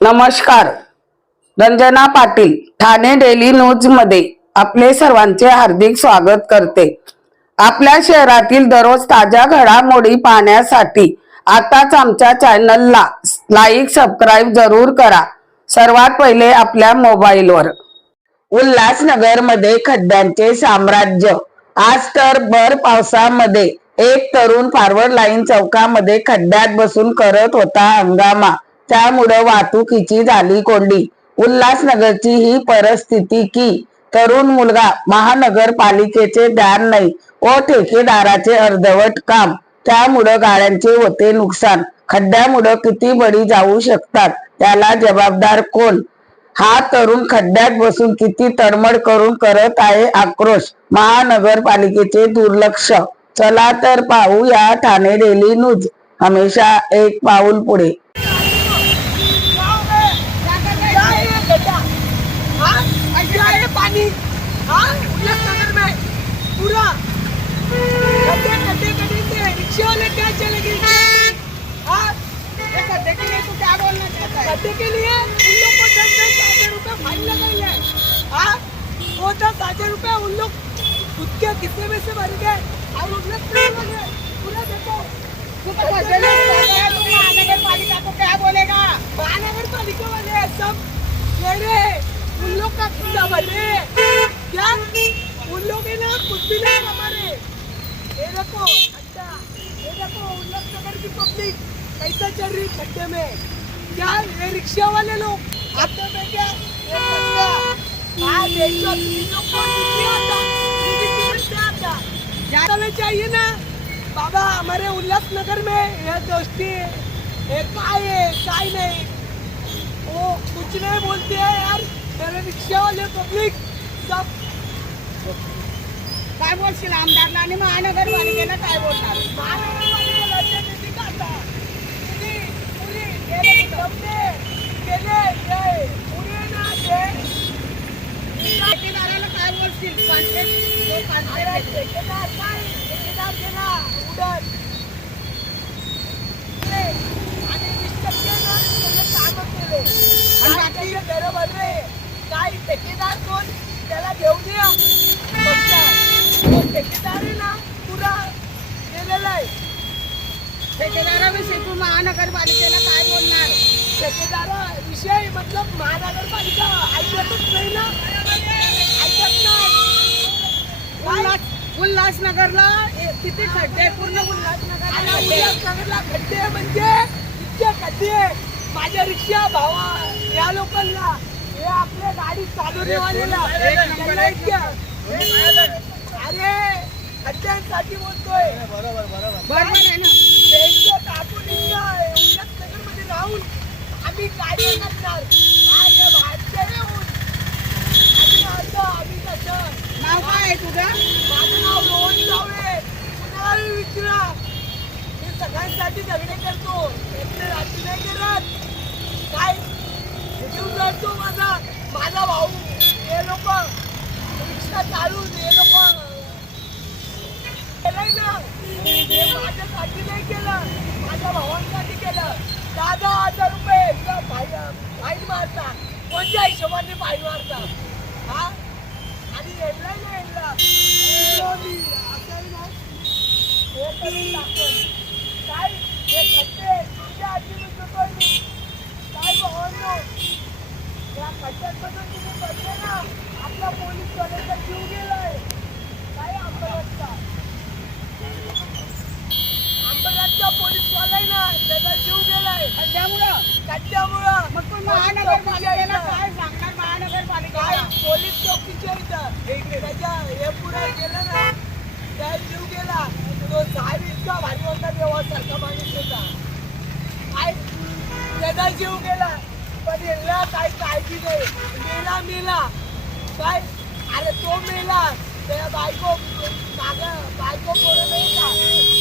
नमस्कार. रंजना पाटील ठाणे डेली न्यूजमध्ये आपले सर्वांचे हार्दिक स्वागत करते. आपल्या शहरातील दररोज ताज्या घडामोडी पाहण्यासाठी आताच आमच्या चॅनलला लाईक सबस्क्राईब जरूर करा. सर्वात पहिले आपल्या मोबाईलवर. उल्हासनगरमध्ये खड्ड्यांचे साम्राज्य. आज तर भर पावसामध्ये एक तरुण फॉरवर्ड लाईन चौकामध्ये खड्ड्यात बसून करत होता हंगामा. त्यामुळं वाहतुकीची झाली कोंडी. उल्हासनगरची ही परिस्थिती की तरुण मुलगा महानगरपालिकेचे ध्यान नाही व ठेकेदाराचे अर्धवट काम. त्यामुळं गाड्यांचे होते नुकसान. खड्ड्यामुळं किती बळी जाऊ शकतात? त्याला जबाबदार कोण? हा तरुण खड्ड्यात बसून किती तडमड करून करत आहे आक्रोश? महानगरपालिकेचे दुर्लक्ष. चला तर पाहू या ठाणे डेली न्यूज. हमेशा एक पाऊल पुढे. पानी हाँ? उल्लासनगर में। पूरा। से। रिक्शे वाले क्या हाँ? तो क्या बोलना चाहता है। के लिए उन लोग को दस दस हज़ार फाइन लगाई है। हाँ? वो दस हज़ार उन लोग खुद के किस्से में से भर गए और में पूरा देखो। महानगर पालिका को क्या बोलेगा? महानगर पालिका वाले सब कह रहे उन क्या? उन लोग ना कुछ भी नहीं हमारे। ये देखो अच्छा ये देखो उल्लासनगर की पब्लिक कैसा चल रही खड्डे में। क्या? ये रिक्शा वाले लोग। आते में क्या? ये खड्डा देखो तीन लोग को नहीं चाहिए ना। बाबा हमारे उल्लासनगर में यह दोस्ती है। काय है काय नहीं वो कुछ नहीं बोलती है यार। मेरे रिक्शा वाले पब्लिक सब. काय बोलशील आमदारला? आणि महानगरपालिकेला काय बोलणार? महानगरपालिकेला ते काढता. निधी, पुरी, गेले डबे, गेले ते, पुरी ना ठेकेदाराला काय बोलशील? पाचशे जो ठेकेदार ठेकेदार गेला, उडत. ते, आणि वीस टक्के ना त्याने कामं केले. आणि बाकीचे घरं भरले. काय ठेकेदार कोण त्याला घेऊ द्या फक्त. तो ठेकेदार आहे ना पुरा गेलेला आहे महानगरपालिकेला काय बोलणार? ठेकेदारा विषय मतलब महानगरपालिका ऐकतच नाही ना? ऐकत नाही? उल्हास उल्हासनगरला ए- किती खड्डे? पूर्ण आणि उल्हासनगरला उल्हासनगरला खड्डे म्हणजे इतके खड्डे माझ्या रिक्षा भावा या लोकांना. हे आपल्या गाडी चालवण्यावाल्याला त्यांना इतक्या- अरे खड्ड्यांसाठी बोलतोय. बरोबर आहे ना त्यांचं टाकून इथं आहे. राहून आम्ही काय नाही करणार काय हे बाहेरचे रे ऊन. आम्ही असं, आम्ही तसं. नाव काय आहे तुझं? माझं नाव रोहन जावळे. कुणालाही विचारा. मी सगळ्यांसाठी झगडे करतो. एकटे रात्री नाही करत. काय? जीव जातो माझा. माझा भाऊ. हे लोक इथं मारता. कोणत्या हिशोबाने फाईन मारता? हा? आणि यांना ना काय? हे खड्डे. तुमच्या हाती मी काय भावांनो हो या खड्ड्यांमधून तुम्ही बसले ना आपला पोलीस वाल्याचा जीव गेलाय. काय अंबरनाथचा अंबरनाथचा पोलीस वाला आहे ना त्याचा जीव गेलाय खड्ड्यामुळं खड्ड्यामुळं मग तू महानगरपालिकेला काय सांगणार काय महानगरपालिकेला पोलीस चौकीच्या इथं त्याच्या हे पुढे गेलं ना त्या जीव गेला तो साहेब इतका भारी माणूस होता. काय त्याचा जीव गेला? पण यांना काय काळजी नाही. मेला मेला. काय? अरे तो मेला. त्या बायको कागा बायको पोरं नाही का